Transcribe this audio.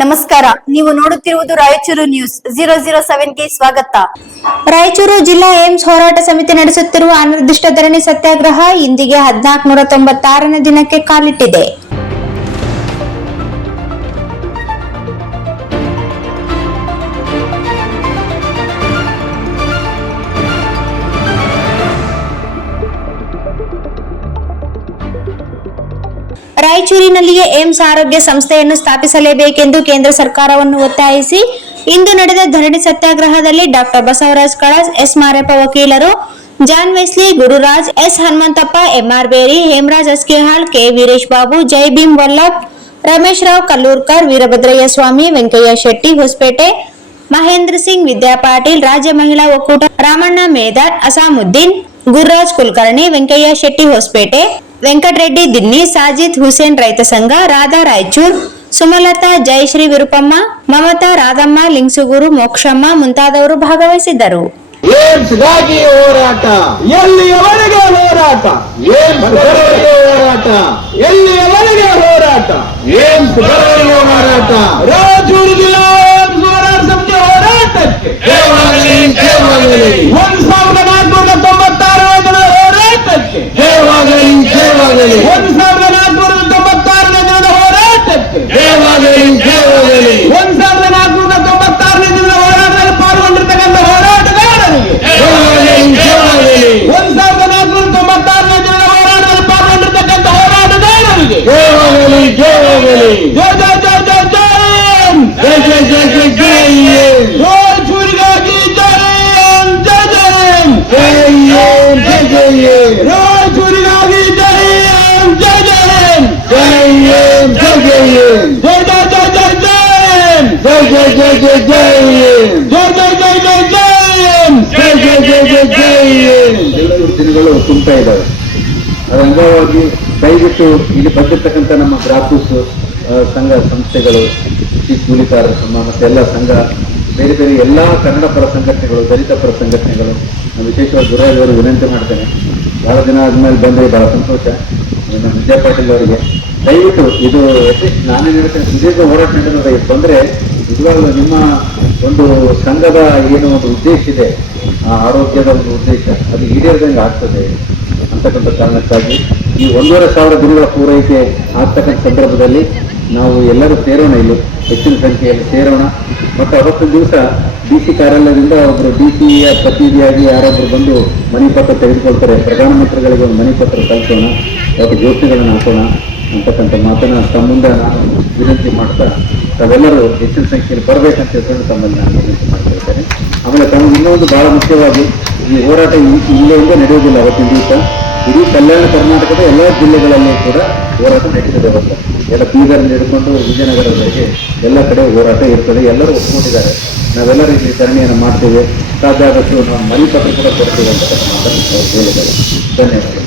ನಮಸ್ಕಾರ, ನೀವು ನೋಡುತ್ತಿರುವುದು ರಾಯಚೂರು ನ್ಯೂಸ್ 007ಗೆ ಸ್ವಾಗತ. ರಾಯಚೂರು ಜಿಲ್ಲಾ ಏಮ್ಸ್ ಹೋರಾಟ ಸಮಿತಿ ನಡೆಸುತ್ತಿರುವ ಅನಿರ್ದಿಷ್ಟ ಧರಣಿ ಸತ್ಯಾಗ್ರಹ ಇಂದಿಗೆ 1496ನೇ ದಿನಕ್ಕೆ ಕಾಲಿಟ್ಟಿದೆ. ರಾಯಚೂರಿನಲ್ಲಿಯೇ ಏಮ್ಸ್ ಆರೋಗ್ಯ ಸಂಸ್ಥೆಯನ್ನು ಸ್ಥಾಪಿಸಲೇಬೇಕೆಂದು ಕೇಂದ್ರ ಸರ್ಕಾರವನ್ನು ಒತ್ತಾಯಿಸಿ ಇಂದು ನಡೆದ ಧರಣಿ ಸತ್ಯಾಗ್ರಹದಲ್ಲಿ ಡಾಕ್ಟರ್ ಬಸವರಾಜ್ ಕಳಸ್, ಎಸ್ ಮಾರೆಪ್ಪ ವಕೀಲರು, John Wesley, Gururaj, S Hanumanthappa, MR Beri, Hemaraj Askihal, K Veeresh Babu, Jai Bhim Vallabh, Ramesh Rao Kallurkar, Veerabhadraiah Swamy, Venkaiah Shetty Hospete, Mahendra Singh Vidya Patil, ರಾಜ್ಯ ಮಹಿಳಾ ಒಕ್ಕೂಟ, ರಾಮಣ್ಣ ಮೇದಾರ್, ಅಸಾಮುದ್ದೀನ್, ಗುರುರಾಜ್ ಕುಲಕರ್ಣಿ, ವೆಂಕಯ್ಯ ಶೆಟ್ಟಿ ಹೊಸಪೇಟೆ, ವೆಂಕಟರೆಡ್ಡಿ ದಿನ್ನಿ, ಸಾಜಿದ್ ಹುಸೇನ್ ರೈತ ಸಂಘ, ರಾಧಾ ರಾಯಚೂರ್, ಸುಮಲತಾ, ಜಯಶ್ರೀ ವಿರುಪಮ್ಮ, ಮಮತಾ, ರಾಧಮ್ಮ, ಲಿಂಗಸುಗೂರು, ಮೋಕ್ಷಮ್ಮ ಮುಂತಾದವರು ಭಾಗವಹಿಸಿದ್ದರು. ಏಮ್ಸ್ಗಾಗಿ ಹೋರಾಟ, ಎಲ್ಲಿಯವರೆಗೆ ಹೋರಾಟ, ಏಮ್ಸ್ ಬರವರಿಗೆ ಹೋರಾಟ, ಎಲ್ಲಿಯವರೆಗೆ ಹೋರಾಟ, ಏಮ್ಸ್ ಬರವರಿಗೆ ಹೋರಾಟ. ರಾಯಚೂರು ಜಿಲ್ಲಾ ಏಮ್ಸ್ ಹೋರಾಟ ಸಮಿತಿ ಹೋರಾಟಕ್ಕೆ 1496 ದಿನದ ಹೋರಾಟಕ್ಕೆ 1496ನೇ ದಿನದ ಹೋರಾಟಕ್ಕೆ 1496ನೇ ದಿನದ ಹೋರಾಟದಲ್ಲಿ ಪಾಲ್ಗೊಂಡಿರ್ತಕ್ಕಂಥ ಹೋರಾಟಗಾರರಿಗೆ 1496ನೇ ದಿನದ ಹೋರಾಟದಲ್ಲಿ ಪಾಲ್ಗೊಂಡಿರ್ತಕ್ಕಂಥ ಹೋರಾಟಗಾರರಿಗೆ ಜಯ ಜಯ ಜಯ ಜಯ ಜಯ ಜಯ ಜಯ ರಾಯಚೂರಿಗಾಗಿ ಜಯ ಜಯ ಜಯ ಜಯ ರಾಯಚೂರಿಗಾಗಿ ಜಯ ಜಯ ಜಯ ಜಯ ಜಯ ಜಯ ದಿನಗಳು ತುಂಬ್ತಾ ಇದ್ದಾವೆ. ಅದರ ಅಂಗವಾಗಿ ದಯವಿಟ್ಟು ಇಲ್ಲಿ ಬಂದಿರ್ತಕ್ಕಂಥ ನಮ್ಮ ಗ್ರಾಫಿಕ್ಸ್ ಸಂಘ ಸಂಸ್ಥೆಗಳು, ಕೃಷಿ ಕೂಲಿಕಾರರ ಸಂಘ ಮತ್ತು ಎಲ್ಲ ಸಂಘ, ಬೇರೆ ಬೇರೆ ಎಲ್ಲ ಕನ್ನಡ ಪರ ಸಂಘಟನೆಗಳು, ದಲಿತ ಪರ ಸಂಘಟನೆಗಳು, ವಿಶೇಷವಾಗಿ ಗುರುರಾಜ್ ವಿನಂತಿ ಮಾಡ್ತೇನೆ. ಬಹಳ ದಿನ ಆದ್ಮೇಲೆ ಬಂದರೆ ಬಹಳ ಸಂತೋಷ. ನಮ್ಮ ವಿದ್ಯಾ ಪಾಟೀಲ್ ಅವರಿಗೆ ದಯವಿಟ್ಟು ಇದು ಅಟ್ಲೀಸ್ಟ್ ನಾನೇ ಹೇಳ್ತೇನೆ, ಸುದೀರ್ಘ ಹೋರಾಟ ನಡೆಯೋದು ಬಂದರೆ ನಿಜವಾಗ್ಲೂ ನಿಮ್ಮ ಒಂದು ಸಂಘದ ಏನು ಒಂದು ಉದ್ದೇಶ ಇದೆ, ಆ ಆರೋಗ್ಯದ ಒಂದು ಉದ್ದೇಶ ಅದು ಈಡೇರಿದಂಗೆ ಆಗ್ತದೆ ಅಂತಕ್ಕಂಥ ಕಾರಣಕ್ಕಾಗಿ ಈ 1,500 ದಿನಗಳ ಪೂರೈಕೆ ಆಗ್ತಕ್ಕಂಥ ಸಂದರ್ಭದಲ್ಲಿ ನಾವು ಎಲ್ಲರೂ ಸೇರೋಣ, ಇಲ್ಲಿ ಹೆಚ್ಚಿನ ಸಂಖ್ಯೆಯಲ್ಲಿ ಸೇರೋಣ. ಮತ್ತು ಅವತ್ತೊಂದು ದಿವಸ DC ಕಾರ್ಯಾಲಯದಿಂದ ಒಬ್ಬರು DCಯ ಪ್ರತಿನಿಧಿಯಾಗಿ ಯಾರೊಬ್ಬರು ಬಂದು ಮನಿ ಪತ್ರ ತೆಗೆದುಕೊಳ್ತಾರೆ. ಪ್ರಧಾನಮಂತ್ರಿಗಳಿಗೆ ಒಂದು ಮನಿ ಪತ್ರ ಕಳಿಸೋಣ, ಅವತ್ತು ಜ್ಯೋತಿಗಳನ್ನು ಹಾಕೋಣ ಅಂತಕ್ಕಂಥ ಮಾತನ್ನು ತಮ್ಮ ಮುಂದೆ ನಾನು ವಿನಂತಿ ಮಾಡ್ತಾ ತಾವೆಲ್ಲರೂ ಹೆಚ್ಚಿನ ಸಂಖ್ಯೆಯಲ್ಲಿ ಬರಬೇಕಂತ ಹೇಳ್ಕೊಂಡು ತಮ್ಮಲ್ಲಿ ನಾನು ವಿನಂತಿ ಮಾಡ್ತಾ ಇದ್ದೇನೆ. ಆಮೇಲೆ ತಮಗೆ ಇನ್ನೊಂದು ಬಹಳ ಮುಖ್ಯವಾಗಿ ಈ ಹೋರಾಟ ಇಲ್ಲೇ ನಡೆಯುವುದಿಲ್ಲ. ಅವತ್ತಿನ ದಿವಸ ಇಡೀ ಕಲ್ಯಾಣ ಕರ್ನಾಟಕದ ಎಲ್ಲ ಜಿಲ್ಲೆಗಳಲ್ಲಿ ಕೂಡ ಹೋರಾಟ ನಡೀತದೆ. ಅವತ್ತು ಎಲ್ಲ ಬೀದರ್ನಲ್ಲಿ ಹಿಡ್ಕೊಂಡು ವಿಜಯನಗರದವರೆಗೆ ಎಲ್ಲ ಕಡೆ ಹೋರಾಟ ಇರ್ತದೆ. ಎಲ್ಲರೂ ಒಪ್ಪಿಕೊಂಡಿದ್ದಾರೆ. ನಾವೆಲ್ಲರೂ ಇಲ್ಲಿ ಧರಣಿಯನ್ನು ಮಾಡ್ತೇವೆ. ಸಾಧ್ಯ ಆದಷ್ಟು ನಾವು ಮನಿ ಪತ್ರ ಕೂಡ ಕೊಡ್ತೇವೆ ಅಂತ ಮಾತನ್ನು ಹೇಳಿದ್ದಾರೆ. ಧನ್ಯವಾದ.